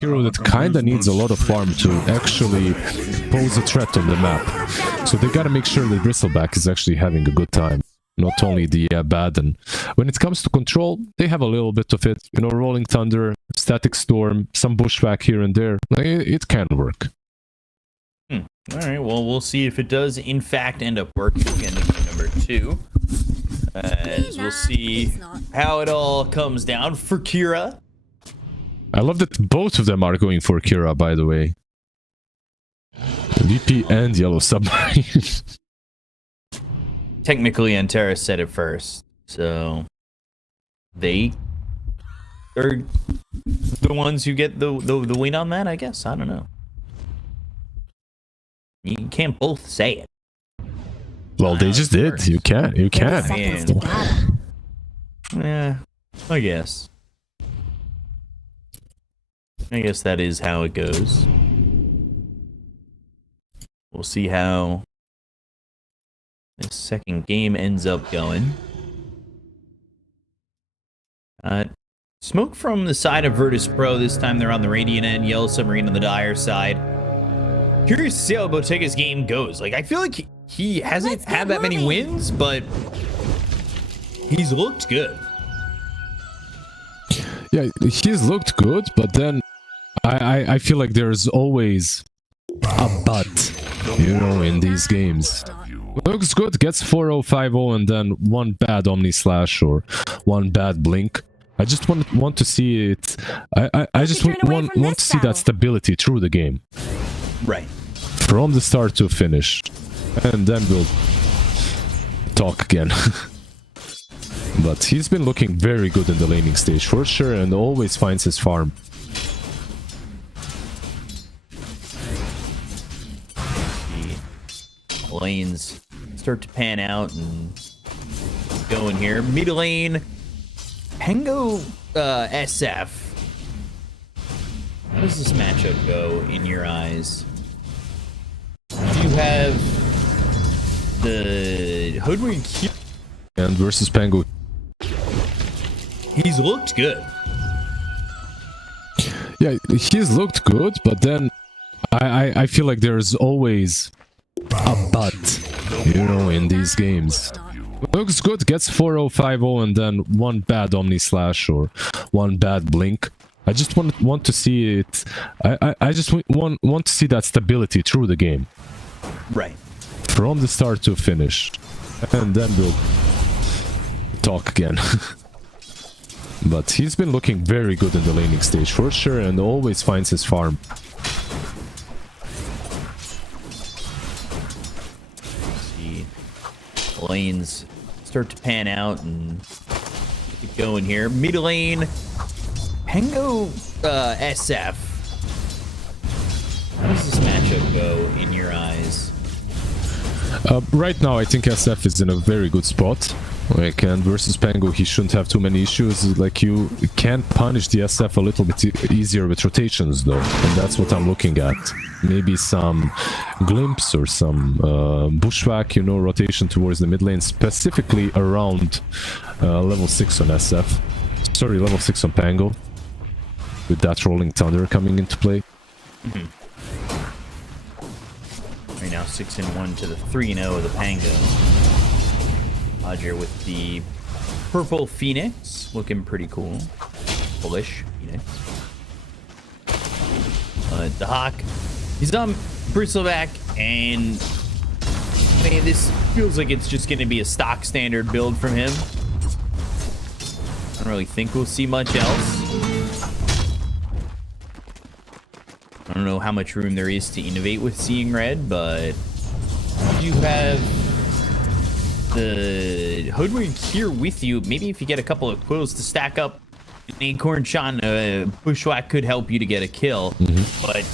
hero that kinda needs a lot of farm to actually pose a threat on the map. So they gotta make sure that Bristleback is actually having a good time. Not only the bad. And when it comes to control, they have a little bit of it. You know, Rolling Thunder, Static Storm, some Bushwhack here and there. It can work. Alright, well, we'll see if it does, in fact, end up working. Again, number 2. As we'll see how it all comes down for Kira. I love that both of them are going for Kira, by the way. VP and Yellow Submarine. Technically, Antera said it first, so they are the ones who get the win on that, I guess. I don't know. You can't both say it. Well, they just did. You can't. You can't. Yeah, I guess. I guess that is how it goes. We'll see how this second game ends up going. Smoke from the side of Virtus.pro. This time they're on the Radiant end. Yellow Submarine on the Dire side. Curious to see how Bottega's game goes. Like, I feel like he hasn't had that many wins, but he's looked good. Yeah, he's looked good, but then I feel like there's always a but, you know, in these games. Looks good, gets 4-0, 5-0, and then one bad Omni Slash or one bad Blink. I just want to see it. I just want to see that stability through the game. Right. From the start to finish. And then we'll talk again. But he's been looking very good in the laning stage for sure, and always finds his farm. The lanes start to pan out and go in here. Mid lane, Pango SF. How does this matchup go in your eyes? You have the Hoodwink here. And versus Pango. He's looked good. Yeah, he's looked good, but then I feel like there's always a but, you know, in these games. Looks good, gets 4-0, 5-0, and then one bad Omni Slash or one bad Blink. I just want to see it. I just want to see that stability through the game. Right. From the start to finish. And then we'll talk again. But he's been looking very good in the laning stage for sure, and always finds his farm. See, lanes start to pan out and keep going here. Mid lane, Pango SF. How does this matchup go in your eyes? Right now, I think SF is in a very good spot. Like, and versus Pango, he shouldn't have too many issues. Like, you can punish the SF a little bit easier with rotations, though. And that's what I'm looking at. Maybe some glimpse or some bushwhack, you know, rotation towards the mid lane, specifically around level 6 on SF. Sorry, level 6 on Pango. With that Rolling Thunder coming into play. Mm-hmm. Right now, 6-1 to the 3-0 of the Pango. Roger with the purple Phoenix, looking pretty cool. Bullish Phoenix. The Hawk, he's on Bristleback, and man, this feels like it's just going to be a stock standard build from him. I don't really think we'll see much else. I don't know how much room there is to innovate with Seeing Red, but you have the Hoodwink here with you. Maybe if you get a couple of quills to stack up an Acorn Shot, Bushwhack could help you to get a kill. But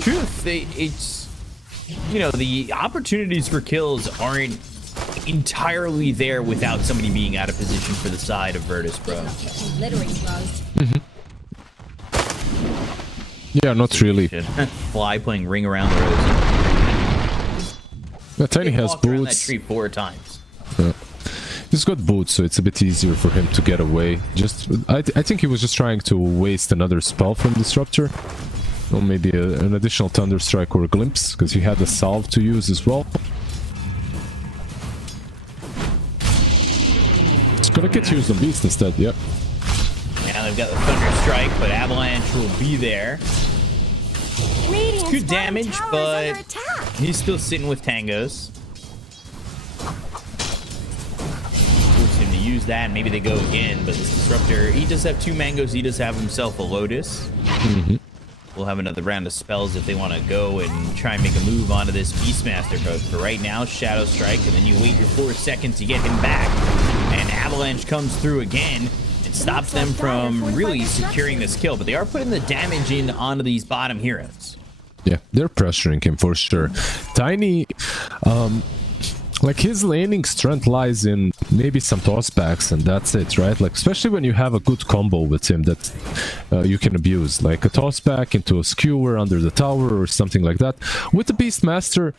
truth, it's, you know, the opportunities for kills aren't entirely there without somebody being out of position for the side of Virtus.pro. Yeah, not really. Fly playing Ring Around the Rosy. Yeah, Tiny has walked around that boots. tree 4 times. He's got boots, so it's a bit easier for him to get away. I think he was just trying to waste another spell from Disruptor. Or maybe an additional Thunderstrike or a Glimpse, because he had a Salve to use as well. It's gonna get used on Beast instead, yep. Now they've got the Thunderstrike, but Avalanche will be there. It's good damage, but he's still sitting with Tangos. Force him to use that, and maybe they go again, but this Disruptor, he does have 2 Mangoes, he does have himself a Lotus. We'll have another round of spells if they want to go and try and make a move onto this Beastmaster. But for right now, Shadow Strike, and then you wait your 4 seconds to get him back. And Avalanche comes through again and stops them from really securing this kill. But they are putting the damage in onto these bottom heroes. Yeah, they're pressuring him for sure. Tiny, like his laning strength lies in maybe some tossbacks, and that's it, right? Like especially when you have a good combo with him that you can abuse, like a tossback into a skewer under the tower or something like that. With the Beastmaster,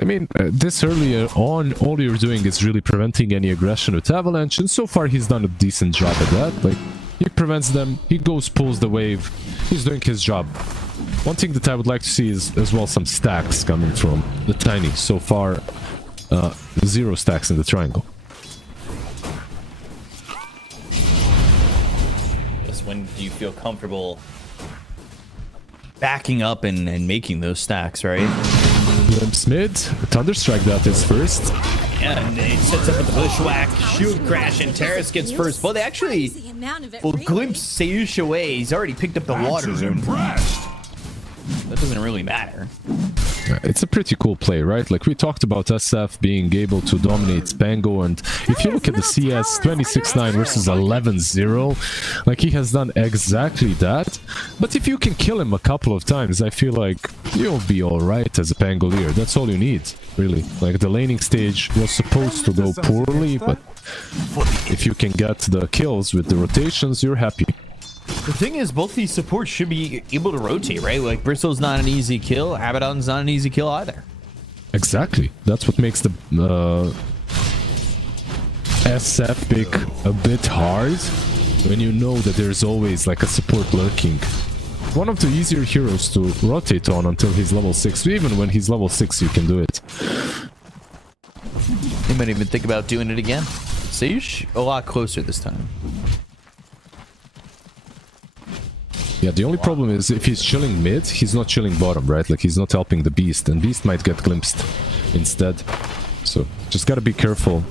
I mean, this earlier on, all you're doing is really preventing any aggression with Avalanche, and so far he's done a decent job at that. Like, he prevents them, he goes, pulls the wave, he's doing his job. One thing that I would like to see is as well some stacks coming from the Tiny. So far, 0 stacks in the triangle. Just when do you feel comfortable backing up and making those stacks, right? Glimpse mid, Thunderstrike that is first. And it sets up with the Bushwhack, Shield Crash, and Terrace gets first. Well, they actually will glimpse Seyush away. He's already picked up the water rune. That doesn't really matter. It's a pretty cool play, right? Like we talked about SF being able to dominate Pango, and if you look at the CS 26-9 versus 11-0, like he has done exactly that. But if you can kill him a couple of times, I feel like you'll be alright as a Pangolier. That's all you need, really. Like the laning stage was supposed to go poorly, but if you can get the kills with the rotations, you're happy. The thing is, both these supports should be able to rotate, right? Like, Bristol's not an easy kill. Abaddon's not an easy kill either. Exactly. That's what makes the SF pick a bit hard, when you know that there's always like a support lurking. One of the easier heroes to rotate on until he's level 6. Even when he's level 6, you can do it. You might even think about doing it again. Seyush, a lot closer this time. Yeah, the only problem is if he's chilling mid, he's not chilling bottom, right? Like he's not helping the beast, and beast might get glimpsed instead. So just gotta be careful.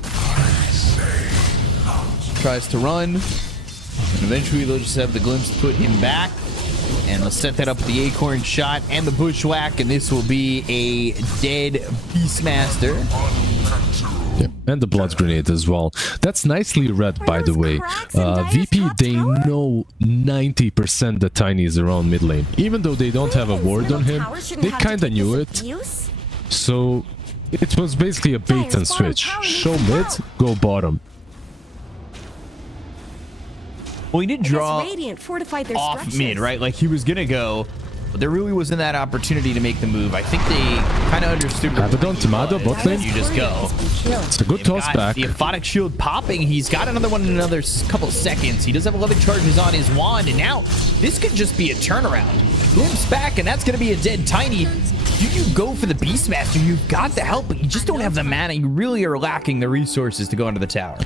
Tries to run, and eventually they'll just have the glimpse to put him back, and they'll set that up with the acorn shot and the bushwhack, and this will be a dead Beastmaster. Yeah, and the blood grenade as well. That's nicely read, by the way. VP, they know 90% that Tiny is around mid lane. Even though they don't have a ward on him, they kinda knew it. So it was basically a bait and switch. Show mid, go bottom. Well, he did draw off mid, right? Like he was gonna go, but there really wasn't that opportunity to make the move. I think they kind of understood. Abaddon, Timado, bot lane. You just go. It's a good toss back. The Aphotic Shield popping. He's got another one in another couple seconds. He does have 11 charges on his wand, and now this could just be a turnaround. Glimpse back, and that's going to be a dead Tiny. Do you go for the Beastmaster? You've got the help, but you just don't have the mana. You really are lacking the resources to go into the tower.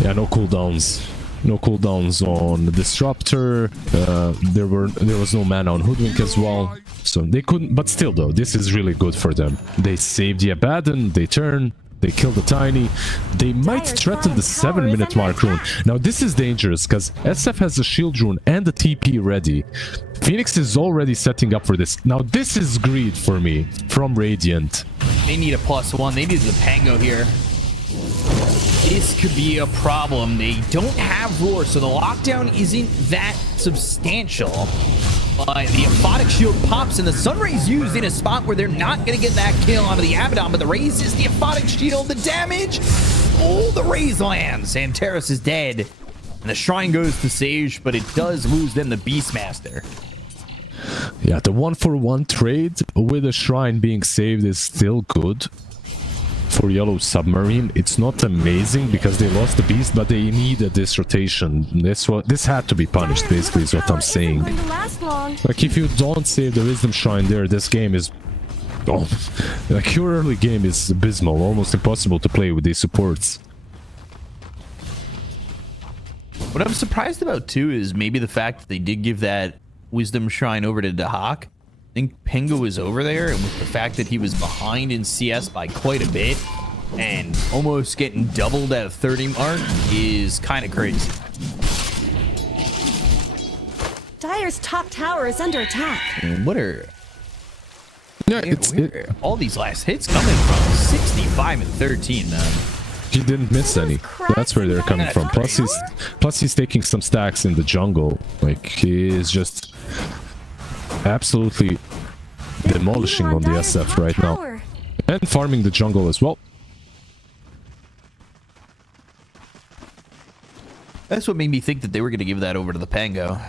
Yeah, no cooldowns. No cooldowns on the Disruptor. There was no mana on Hoodwink as well, so they couldn't. But still, though, this is really good for them. They save the Abaddon, they turn, they kill the Tiny. They might threaten the 7-minute mark rune. Now this is dangerous because SF has a shield rune and the TP ready. Phoenix is already setting up for this. Now this is greed for me from Radiant. They need a +1. They need the Pango here. This could be a problem. They don't have Roar, so the lockdown isn't that substantial. But the Aphotic Shield pops, and the Sunray's used in a spot where they're not going to get that kill onto the Abaddon, but the Raze is the Aphotic Shield. The damage! Oh, the Raze lands, and Terrace is dead. And the Shrine goes to Sage, but it does lose them the Beastmaster. Yeah, the 1-for-1 trade with a Shrine being saved is still good for yellow Submarine. It's not amazing because they lost the beast, but they needed this rotation. This had to be punished, basically, is what I'm saying. Like, if you don't save the Wisdom Shrine there, this game is... Oh, like, your early game is abysmal, almost impossible to play with these supports. What I'm surprised about, too, is maybe the fact that they did give that Wisdom Shrine over to Dahak. I think Pengu was over there, and with the fact that he was behind in CS by quite a bit and almost getting doubled at a 30 mark is kind of crazy. Dire's top tower is under attack. And what are... Yeah, where are all these last hits coming from? 65 and 13, man. He didn't miss any. That's where they're coming from. Plus he's taking some stacks in the jungle. Like, he is just absolutely demolishing on the SF right now. And farming the jungle as well. That's what made me think that they were going to give that over to the Pango.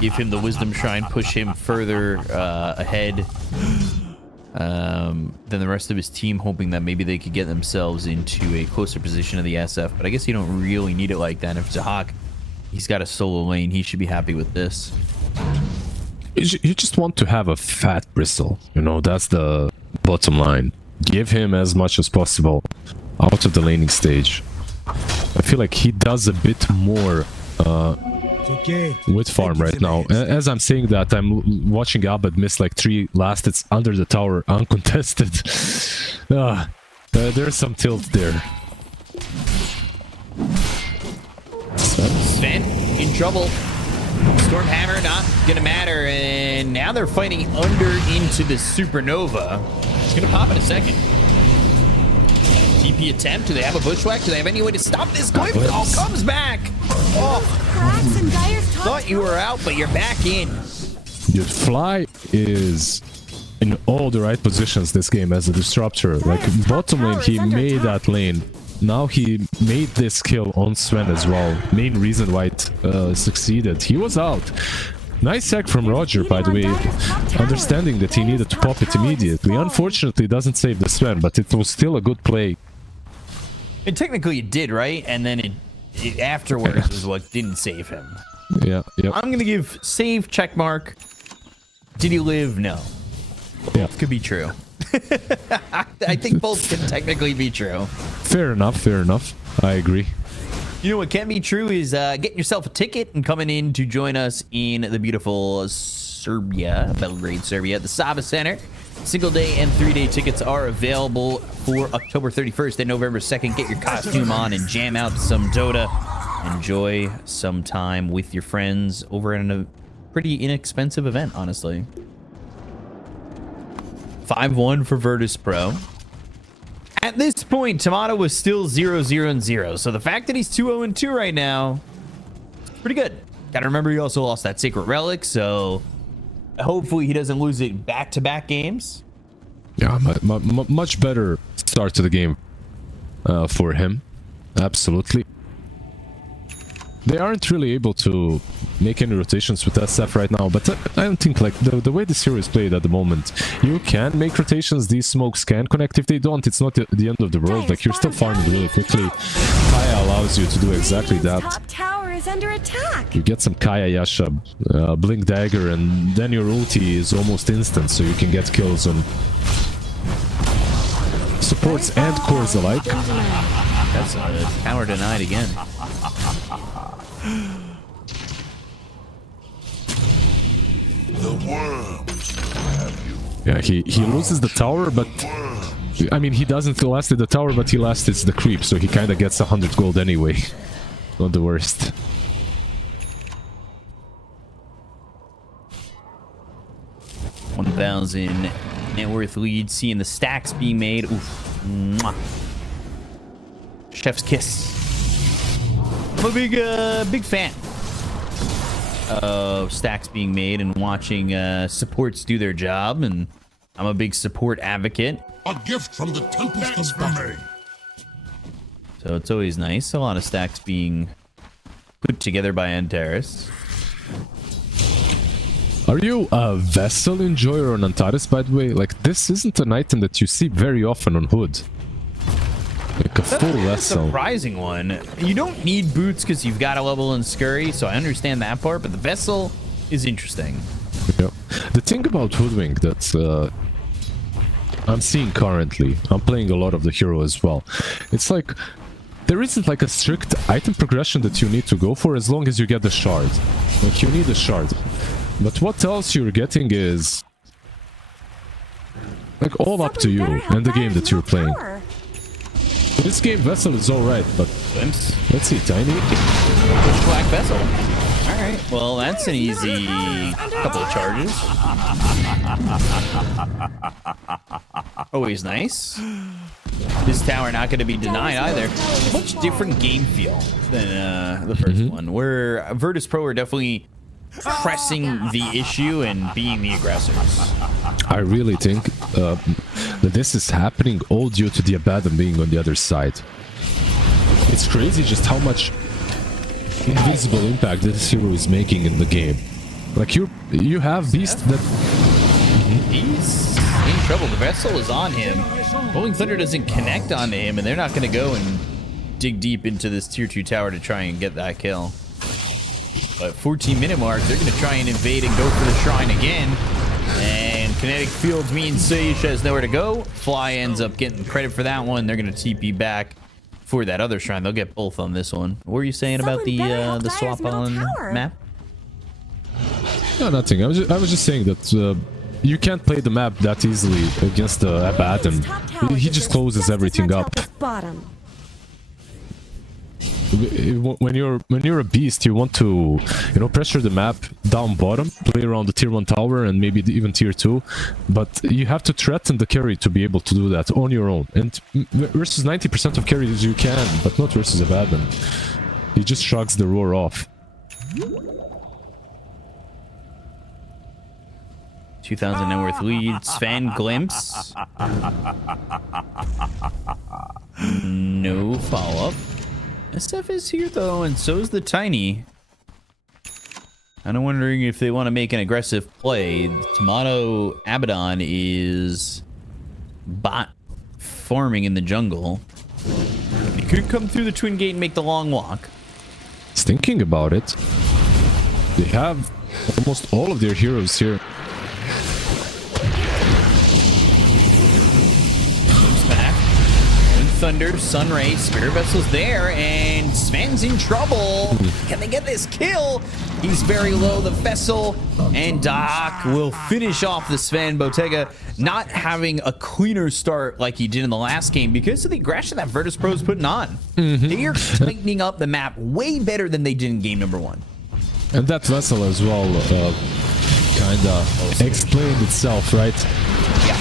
Give him the Wisdom Shrine, push him further ahead than the rest of his team, hoping that maybe they could get themselves into a closer position of the SF. But I guess you don't really need it like that. If it's a Hawk, he's got a solo lane. He should be happy with this. You just want to have a fat bristle. You know, that's the bottom line. Give him as much as possible out of the laning stage. I feel like he does a bit more with farm right now. As I'm saying that, I'm watching Abed miss like 3 last hits under the tower, uncontested. There's some tilt there. Sven in trouble. Stormhammer not gonna matter, and now they're fighting under into the Supernova. It's gonna pop in a second. TP attempt. Do they have a bushwhack? Do they have any way to stop this? Oh, comes back. Oh, thought you were out, but you're back in. Your Fly is in all the right positions this game as a disruptor. Like, bottom lane, he made that lane. Now he made this kill on Sven as well. Main reason why it succeeded. He was out. Nice sack from Roger, by the way, understanding that he needed to pop it immediately. Unfortunately, it doesn't save the Sven, but it was still a good play. And technically it did, right? And then it afterwards was what didn't save him. Yeah, yeah. I'm gonna give save check mark. Did he live? No. Yeah. Both could be true. I think both can technically be true. Fair enough, fair enough. I agree. You know what can be true is getting yourself a ticket and coming in to join us in the beautiful Serbia, Belgrade, Serbia, at the Sava Center. Single day and 3-day tickets are available for October 31st and November 2nd. Get your costume on and jam out some Dota. Enjoy some time with your friends over at a pretty inexpensive event, honestly. 5-1 for Virtus.pro. At this point, Tomato was still 0-0-0. So the fact that he's 2-0-2 right now, pretty good. Gotta remember he also lost that Sacred Relic, so hopefully he doesn't lose it back-to-back games. Yeah, much better start to the game for him. Absolutely. They aren't really able to make any rotations with SF right now, but I don't think, like, the way this hero is played at the moment, you can make rotations, these smokes can connect. If they don't, it's not the end of the world. Like, you're still farming really quickly. Kaya allows you to do exactly that. Top tower is under attack. You get some Kaya Yasha, Blink Dagger, and then your ulti is almost instant, so you can get kills on supports and cores alike. That's a tower denied again. Yeah, he loses the tower, but I mean, he doesn't last the tower, but he lasts the creep, so he kind of gets 100 gold anyway. Not the worst. $1,000 net worth lead, seeing the stacks being made. Oof. Mwah. Chef's kiss. I'm a big fan of stacks being made and watching supports do their job, and I'm a big support advocate. A gift from the Tempest of Battle. So it's always nice. A lot of stacks being put together by Antares. Are you a Vessel enjoyer on Antares, by the way? Like, this isn't an item that you see very often on Hood. Like a full Vessel. Surprising one. You don't need boots because you've got a level in Scurry, so I understand that part, but the Vessel is interesting. Yeah. The thing about Hoodwink that I'm seeing currently, I'm playing a lot of the hero as well. It's like, there isn't like a strict item progression that you need to go for as long as you get the shard. Like, you need a shard. But what else you're getting is like all up to you and the game that you're playing. This game Vessel is alright, but let's see, Tiny. Bushwhack Vessel. Alright, well that's an easy couple of charges. Always nice. This tower not going to be denied either. Much different game feel than the first one, where Virtus.pro are definitely pressing the issue and being the aggressors. I really think that this is happening all due to the Abaddon being on the other side. It's crazy just how much invisible impact this hero is making in the game. Like, you have Beast that... He's in trouble. The Vessel is on him. Rolling Thunder doesn't connect onto him, and they're not going to go and dig deep into this tier 2 tower to try and get that kill. But 14-minute mark, they're going to try and invade and go for the shrine again. And Kinetic Fields means Sage has nowhere to go. Fly ends up getting credit for that one. They're going to TP back for that other shrine. They'll get both on this one. What were you saying about the swap on map? No, nothing. I was just saying that you can't play the map that easily against the Abaddon. He just closes everything up. When you're a beast, you want to, pressure the map down bottom, play around the tier 1 tower and maybe even tier 2, but you have to threaten the carry to be able to do that on your own. And versus 90% of carries you can, but not versus Abaddon. He just shrugs the roar off. 2,000 net worth lead. Sven glimpse. No follow-up. SF is here though, and so is the Tiny. I'm wondering if they want to make an aggressive play. Tomato Abaddon is bot farming in the jungle. He could come through the Twin Gate and make the long walk. He's thinking about it. They have almost all of their heroes here. Thunder, Sunray, Spirit Vessel's there, and Sven's in trouble. Can they get this kill? He's very low, the Vessel, and Doc will finish off the Sven. Bottega not having a cleaner start like he did in the last game because of the aggression that Virtus.pro is putting on. They are tightening up the map way better than they did in game number 1. And that Vessel as well kind of explained itself, right? Yeah.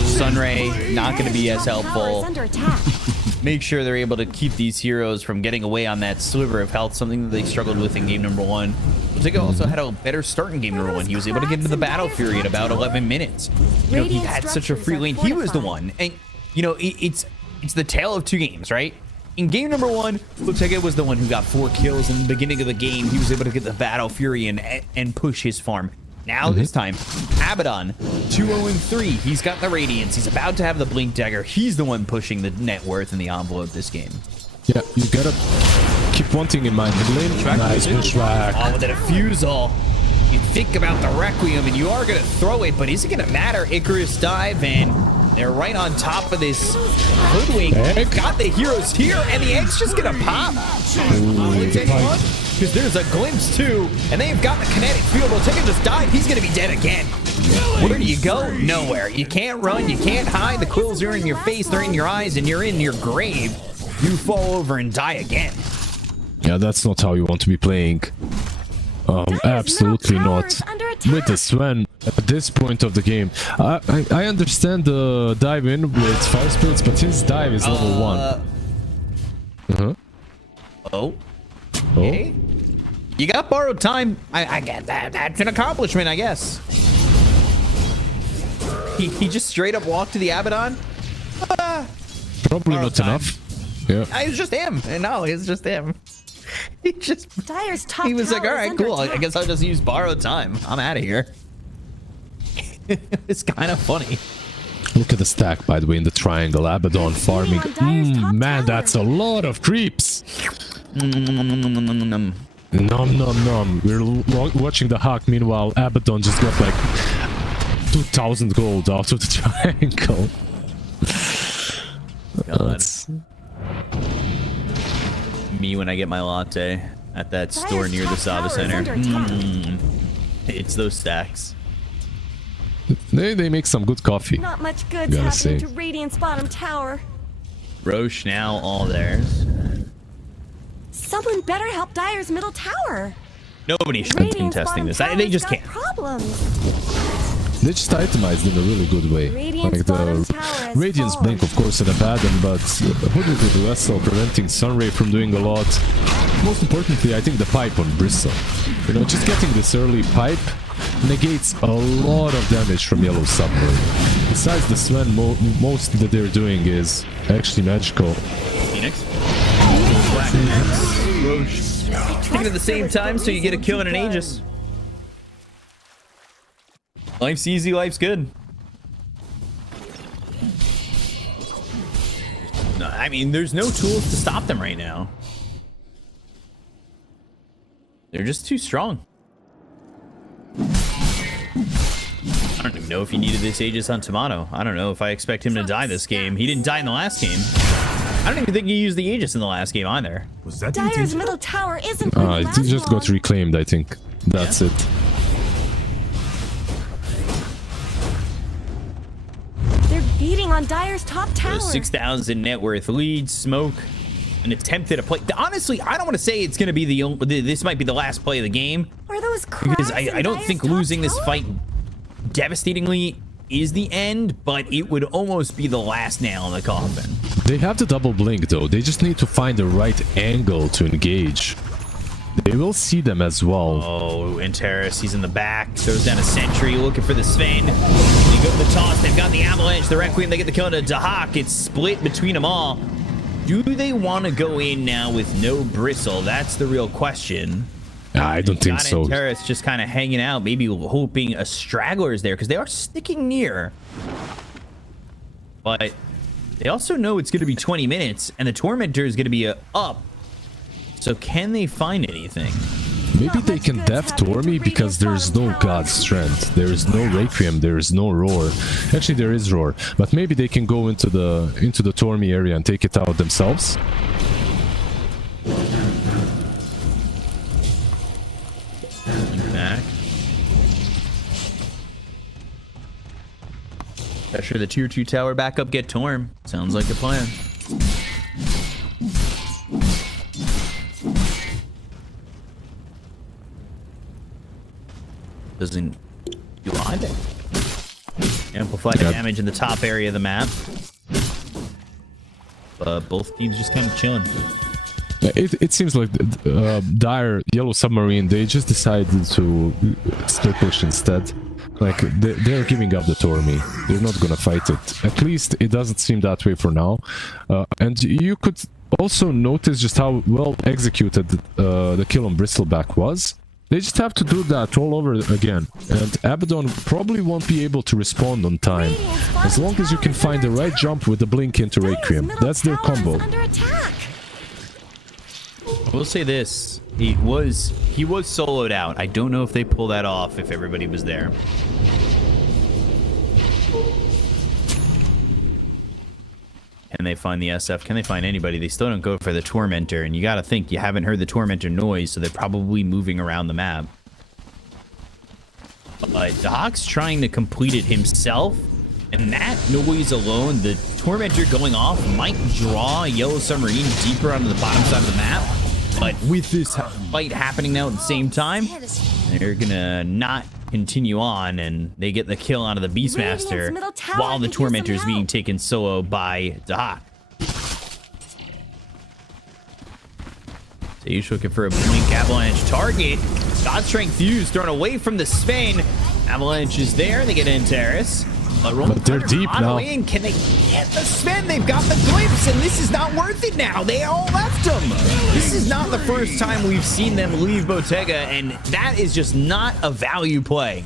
Sunray not going to be as helpful. Make sure they're able to keep these heroes from getting away on that sliver of health, something that they struggled with in game number 1. Bottega also had a better start in game number 1. He was able to get into the Battle Fury at about 11 minutes. He had such a free lane. He was the one. And, it's the tale of 2 games, right? In game number 1, Bottega was the one who got 4 kills in the beginning of the game. He was able to get the Battle Fury and push his farm. Now this time, Abaddon, 2-0-3. He's got the Radiance. He's about to have the Blink Dagger. He's the one pushing the net worth in the envelope this game. Yeah, you gotta keep one thing in mind. Nice pushback. Oh, with a defusal. You think about the Requiem, and you are going to throw it, but is it going to matter? Icarus dive, and they're right on top of this Hoodwink. They've got the heroes here, and the egg's just going to pop. Because there's a glimpse too, and they've got the kinetic field. Bottega just died. He's gonna be dead again. Where do you go? Nowhere. You can't run. You can't hide. The quills are in your face. They're in your eyes, and you're in your grave. You fall over and die again. Yeah, that's not how you want to be playing. Absolutely not. With the Sven at this point of the game. I understand the dive in with fire spirits, but his dive is level 1. Oh. Okay. You got borrowed time. I get that. That's an accomplishment, I guess. He just straight up walked to the Abaddon. Probably not enough. Yeah. It's just him. No, it's just him. He just Dire's top he was like, tower all is right, under cool. I attack. guess I'll just use borrowed time. I'm out of here. It's kind of funny. Look at the stack, by the way, in the triangle. Abaddon farming. on Dire's top Man, tower. that's a lot of creeps. Mm. Nom nom nom. We're watching the Hawk. Meanwhile, Abaddon just got like 2,000 gold out of the triangle. That's- Me when I get my latte at that Dire's store near the top Sava tower is Center. under attack. It's those stacks. They make some good coffee. Not much good's Gotta happening say. to Radiant's bottom tower. Roche now all theirs. Someone better help Dire's middle tower. Nobody should be Radiant's contesting bottom this. tower's They just got can't. Problems. They just itemized in a really good way. Radiant's Like bottom the tower has Radiance fallen. Blink, of course, in a bad one, but who did the Vessel preventing Sunray from doing a lot? Most importantly, I think the pipe on Bristle. You know, just getting this early pipe negates a lot of damage from Yellow Submarine. Besides the Sven, most that they're doing is actually magical. Phoenix. Roche. Taking at the same time so you get a kill and an Aegis. Life's easy, life's good. No, I mean, there's no tools to stop them right now. They're just too strong. I don't even know if he needed this Aegis on Tomato. I don't know if I expect him to die this game. He didn't die in the last game. I don't even think he used the Aegis in the last game either. Was that Dire's intentional? middle tower isn't going to It last just got long. reclaimed, I think. That's it. They're beating on Dire's top tower. 6,000 net worth lead, smoke, an attempt at a play. Honestly, I don't want to say it's going to be this might be the last play of the game, Are those cracks because in I don't Dire's think top losing this tower? fight devastatingly is the end, but it would almost be the last nail in the coffin. They have the double blink though. They just need to find the right angle to engage. They will see them as well. Oh, and Terrace, he's in the back, throws down a sentry, looking for the Sven. They go for the toss, they've got the Avalanche, the Requiem, they get the kill into Dahak. It's split between them all. Do they want to go in now with no Bristle? That's the real question. I don't think Got so. Terrace just kind of hanging out, maybe hoping a straggler is there, because they are sticking near. But they also know it's going to be 20 minutes, and the Tormentor is going to be up. So can they find anything? Maybe they can Death Tormy because there's no God Strength. There is no Requiem, there is no Roar. Actually, there is Roar. But maybe they can go into the Tormy area and take it out themselves. Back. Pressure the tier 2 tower back up, get Torm. Sounds like a plan. Doesn't do either. Amplify the Yep. damage in the top area of the map. Both teams just kind of chilling. It seems like Dire, Yellow Submarine, they just decided to still push instead. Like, they're giving up the Tormy. They're not gonna fight it. At least it doesn't seem that way for now. And you could also notice just how well executed the kill on Bristleback was. They just have to do that all over again. And Abaddon probably won't be able to respond on time. As long as you can find the right jump with the blink into Dire's Requiem. middle That's their tower is combo. under attack. I will say this: he was soloed out. I don't know if they pull that off if everybody was there. Can they find the SF? Can they find anybody? They still don't go for the Tormentor, and you got to think you haven't heard the Tormentor noise, so they're probably moving around the map. But Dahak's trying to complete it himself, and that noise alone, the Tormentor going off, might draw Yellow Submarine deeper onto the bottom side of the map. But with this fight happening now at the same time, they're gonna not continue on, and they get the kill out of the Beastmaster Radiant's middle tower while the could use Tormentor is some being help. taken solo by Dahak. Sage looking for a blink Avalanche target. God Strength Fuse thrown away from the Sven. Avalanche is there. They get in Terrace. But they're deep now. Can they get the Sven? They've got the glimpse, and this is not worth it now. They all left him. This is not the first time we've seen them leave Bottega, and that is just not a value play.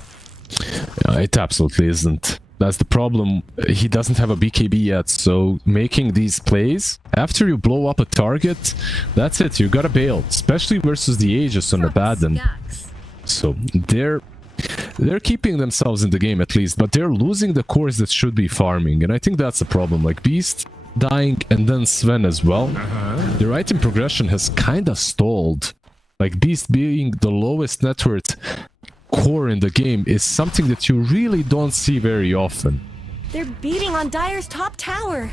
It absolutely isn't. That's the problem. He doesn't have a BKB yet, so making these plays after you blow up a target, that's it. You gotta bail, especially versus the Aegis on Abaddon. So they're keeping themselves in the game at least, but they're losing the cores that should be farming, and I think that's a problem. Like Beast dying and then Sven as well. Their item progression has kind of stalled. Like Beast being the lowest net worth core in the game is something that you really don't see very often. They're beating on Dire's top tower.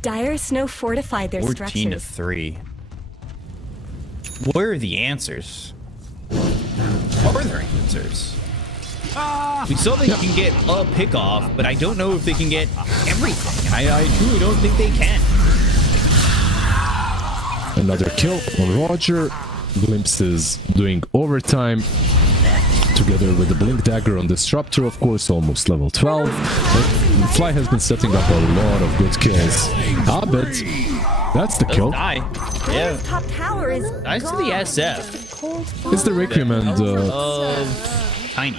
Dire Snow fortified their 14 to structures. 3. Where are the answers? What are their answers? We saw they can get a pick off, but I don't know if they can get everything. I truly don't think they can. Another kill on Roger. Glimpses doing overtime together with the Blink Dagger on Disruptor, of course, almost level 12. But Fly has been setting up a lot of good kills. Abed, that's the kill. Die. Dire's Yeah. top tower is Nice to the SF. cold. It's the Requiem and Tiny.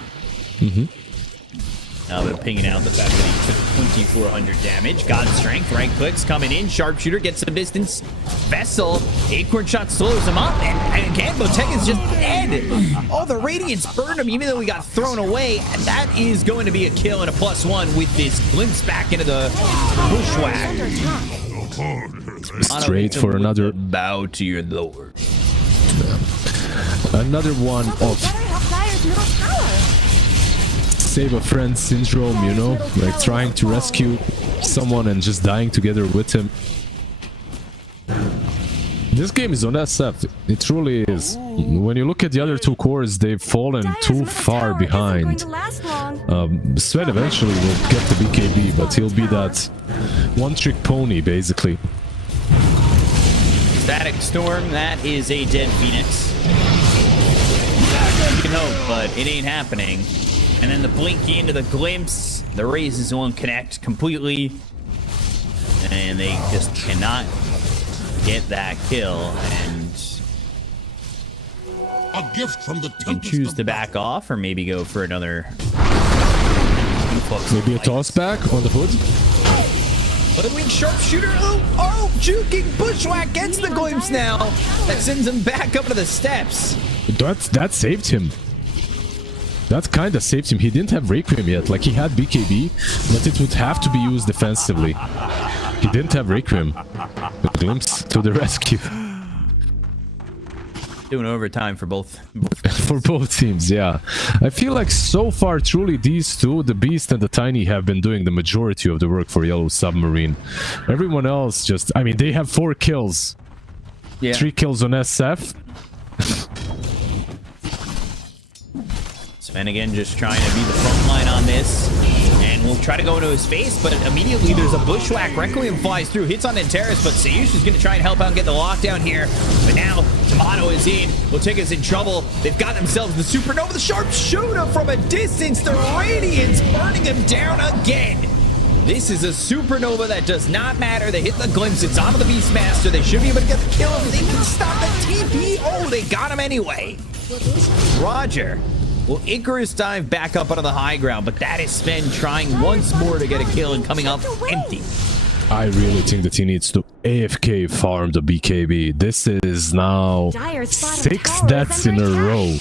Now they're pinging out the fact that he took 2,400 damage. God Strength, right clicks coming in. Sharpshooter gets some distance. Vessel, Acorn Shot slows him up. And again, Bottega's just dead. Oh, the Radiance burned him even though he got thrown away. And that is going to be a kill and a +1 with this glimpse back into the bushwhack. straight for another Bow to your lord. one Something of better help Dire's middle tower. save a friend syndrome, you know, like trying to rescue someone and just dying together with him. This game is on SF. It truly is. When you look at the other two cores, they've fallen Dire's too middle far tower isn't going behind. to last long. Sven eventually will get the BKB, but he'll be that one-trick pony, basically. Static Storm, that is a dead Phoenix. You can hope, but it ain't happening. And then the Blinky into the Glimpse. The Razes won't connect completely. And they just cannot get that kill. And A gift from the you can choose to back off or maybe go for another. Maybe a toss back on the hood. But a weak Sharpshooter. Oh, juking Bushwhack gets the Glimpse now. That sends him back up to the steps. That saved him. That kind of saved him. He didn't have Requiem yet. Like, he had BKB, but it would have to be used defensively. He didn't have Requiem. The Glimpse to the rescue. Doing overtime for both. For both teams, yeah. I feel like so far, truly, these two, the Beast and the Tiny, have been doing the majority of the work for Yellow Submarine. Everyone else just... I mean, they have 4 kills. Yeah. 3 kills on SF. Sven again just trying to be the front line on this. And we'll try to go into his face, but immediately there's a Bushwhack. Requiem flies through, hits on Antares, but Sayush is going to try and help out and get the lockdown here. But now, Tomato is in. Bottega's in trouble. They've got themselves the Supernova, the Sharpshooter from a distance. The Radiance burning him down again. This is a Supernova that does not matter. They hit the Glimpse. It's onto the Beastmaster. They should be able to get the kill if they can stop the TP. Oh, they got him anyway. Roger. Well, Icarus dive back up onto the high ground, but that is Sven trying once more to get a kill and coming up empty. I really think that he needs to AFK farm the BKB. This is now Dire's bottom 6 tower is deaths in under a attack. row.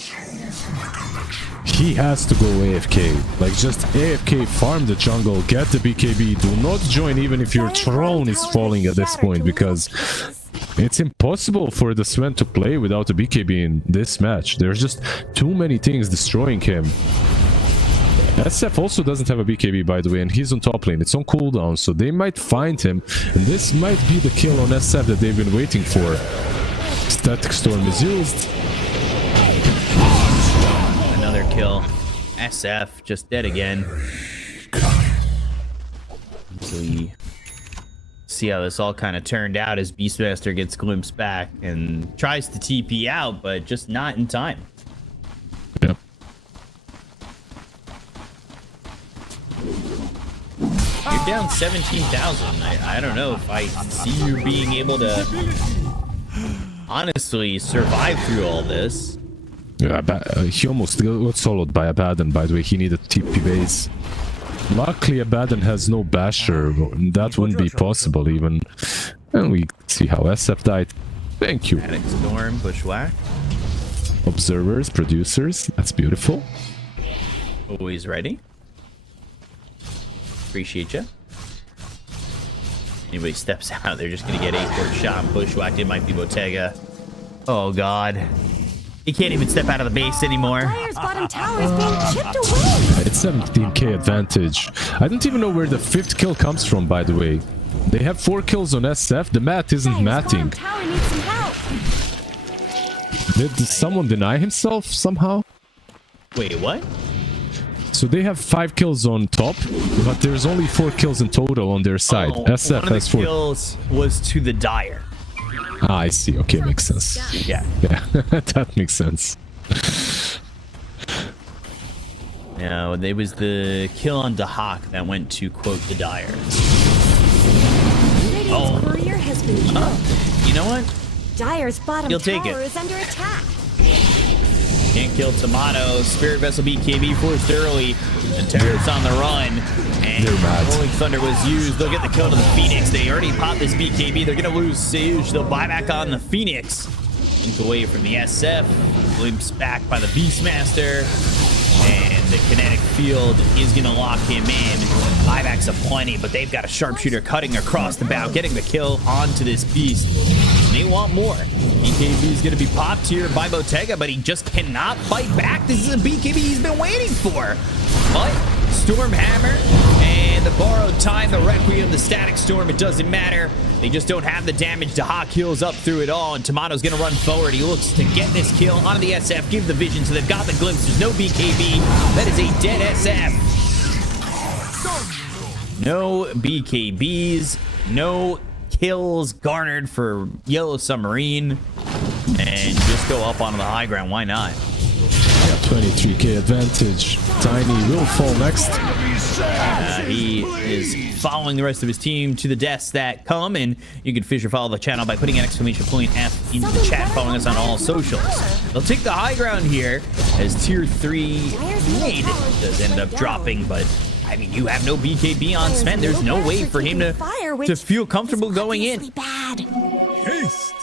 He has to go AFK. Like, just AFK farm the jungle, get the BKB. Do not join even if your throne is falling at this point, because it's impossible for the Sven to play without a BKB in this match. There's just too many things destroying him. SF also doesn't have a BKB, by the way, and he's on top lane. It's on cooldown, so they might find him, and this might be the kill on SF that they've been waiting for. Static Storm is used. Another kill. SF just dead again. So we see how this all kind of turned out as Beastmaster gets glimpsed back and tries to TP out, but just not in time. Yep. You're down 17,000. I don't know if I see you being able to honestly survive through all this. Yeah, he almost got soloed by Abaddon, by the way. He needed TP base. Luckily, Abaddon has no basher. That wouldn't be possible even. And we see how SF died. Thank you. Static Storm, Bushwhack. Observers, producers. That's beautiful. Always ready. Appreciate you. Anybody steps out, they're just gonna get A-port shot and bushwhacked. It might be Bottega. Oh god. He can't even step out of the base anymore. Dire's bottom tower is being chipped away. It's 17k advantage. I don't even know where the 5th kill comes from, by the way. They have 4 kills on SF. The mat isn't Dire's matting. bottom tower needs some help. Did someone deny himself somehow? Wait, what? So they have 5 kills on top, but there's only 4 kills in total on their side. Oh, SF one of has the 4. kills was to the Dire. Ah, I see. Okay, makes sense. Yeah. Yeah, that makes sense. No, there was the kill on Dahak that went to quote the Dire. Radiant's courier has been killed. You know what? Dire's bottom You'll take tower it. is under attack. Can't kill Tomato. Spirit Vessel BKB forced early. And Terror's on the run. And They're mad. Rolling Thunder was used. They'll get the kill to the Phoenix. They already popped this BKB. They're going to lose Siege. They'll buy back on the Phoenix. Link away from the SF. Glimpse back by the Beastmaster. And the kinetic field is going to lock him in. Buybacks aplenty, but they've got a sharpshooter cutting across the bow, getting the kill onto this beast. And they want more. BKB is going to be popped here by Bottega, but he just cannot fight back. This is a BKB he's been waiting for. But Stormhammer and the borrowed time, the Requiem, the Static Storm, it doesn't matter. They just don't have the damage. Dahak heals up through it all, and Tomato's going to run forward. He looks to get this kill onto the SF, give the vision, so they've got the glimpse. There's no BKB. That is a dead SF. No BKBs, no kills garnered for Yellow Submarine, and just go up onto the high ground. Why not? Yeah, 23k advantage. Tiny will fall next. He is following the rest of his team to the deaths that come, and you can Fissure follow the channel by putting an exclamation point F into the chat, following us on all socials. They'll take the high ground here as tier 3 mid does end up dropping, but I mean, you have no BKB on Sven. There's no way for him to feel comfortable going in. Haste!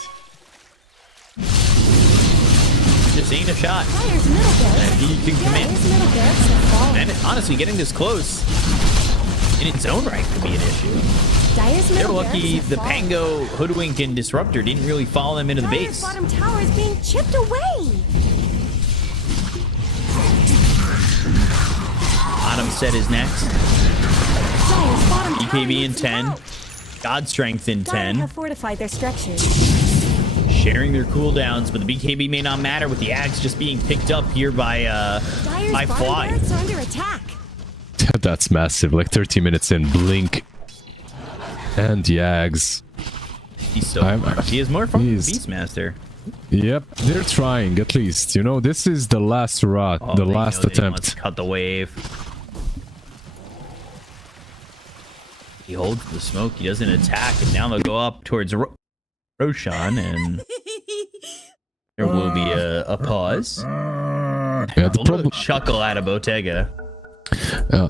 Just ain't a shot. Dire's middle barracks. And he can come in. Dire's middle barracks have fallen. And honestly, getting this close in its own right could be an issue. Dire's They're middle lucky barracks have the fallen. Pango, Hoodwink, and Disruptor didn't really follow them into the Dire's base. bottom tower is being chipped away. Bottom set is next. Dire's bottom tower BKB in needs some 10. help. God Strength in Dire 10. have fortified their structures. Sharing their cooldowns, but the BKB may not matter with the Ags just being picked up here by Dire's bottom Fly. barracks are under attack. That's massive. Like 30 minutes in, blink. And Yags. He's so smart. He has more fun than he's- Beastmaster. Yep, they're trying at least. You know, this is the last rot, Oh, the they last know that he wants attempt. to cut the wave. He holds the smoke. He doesn't attack, and now they'll go up towards Roshan, and there will be a pause. Yeah, A little chuckle out of Bottega.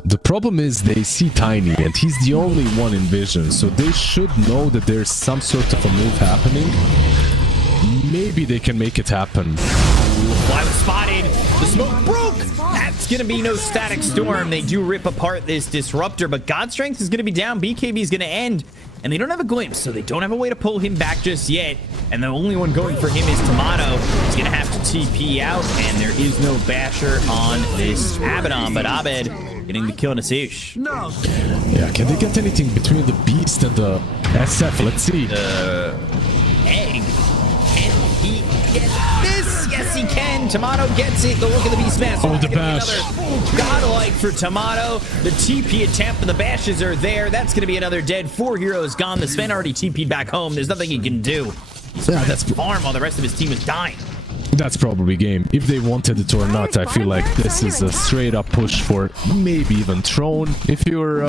The problem is they see Tiny, and he's the only one in vision, so they should know that there's some sort of a move happening. Maybe they can make it happen. Fly was spotted. The smoke broke. That's going to be no Static Storm. They do rip apart this Disruptor, but God Strength is going to be down. BKB is going to end. And they don't have a glimpse, so they don't have a way to pull him back just yet. And the only one going for him is Tomato. He's going to have to TP out, and there is no basher on this Abaddon. But Abed getting the kill on Asish. Yeah, can they get anything between the Beast and the SF? Let's see. Egg. Can he get this? Yes, he can. Tomato gets it. The look of the Beastmaster. Oh, the Gonna be bash. another godlike for Tomato. The TP attempt and the bashes are there. That's going to be another dead. 4 heroes gone. The Sven already TP'd back home. There's nothing he can do. He's Yeah, trying that's to farm while the rest of his team is dying. That's probably game. If they wanted it or not, I feel like this is a straight up push for maybe even Throne if you're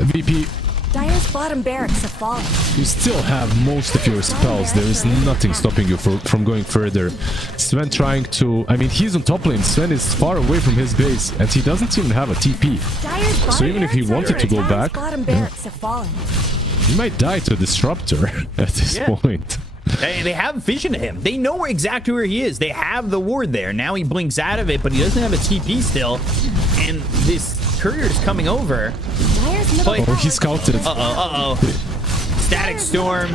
VP. Dire's bottom barracks have fallen. You still have most of your spells. There is nothing stopping you from going further. Sven trying to... I mean, he's on top lane. Sven is far away from his base, and he doesn't even have a TP. So even if he wanted to go back, bottom barracks have fallen. he might die to Disruptor at this point. They have vision to him. They know exactly where he is. They have the ward there. Now he blinks out of it, but he doesn't have a TP still. And this courier is coming over. Oh, he scouted. Static Storm.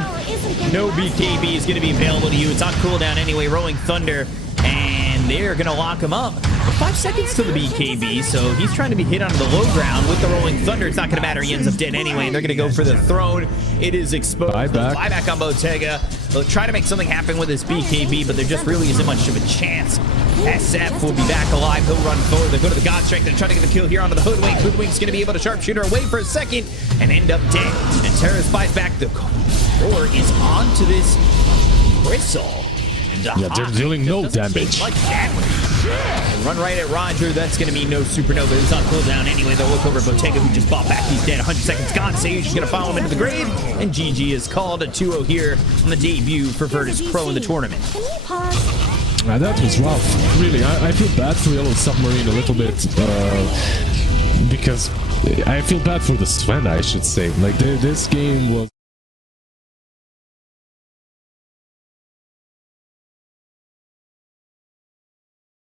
No BKB is going to be available to you. It's on cooldown anyway. Rolling Thunder. And they're going to lock him up. 5 seconds to the BKB, so he's trying to be hit onto the low ground with the Rolling Thunder. It's not going to matter. He ends up dead anyway, and they're going to go for the throne. It is exposed. Buyback on Bottega. They'll try to make something happen with his BKB, but there just really isn't much of a chance. SF will be back alive. He'll run forward. They'll go to the God Strength and try to get the kill here onto the Hoodwink. Hoodwink's going to be able to sharpshooter away for a second and end up dead. And Terra spies back. The roar is onto this Bristle. Yeah, they're dealing no damage. Run right at Roger. That's going to be no supernova. It's on cooldown anyway. They'll look over Bottega, who just bought back. He's dead. 100 seconds gone. Sage is going to follow him into the grave. And GG is called a 2-0 here on the debut for Virtus.pro in the tournament. That was rough. Really, I feel bad for Yellow Submarine a little bit. Because I feel bad for the Sven, I should say. Like, this game was...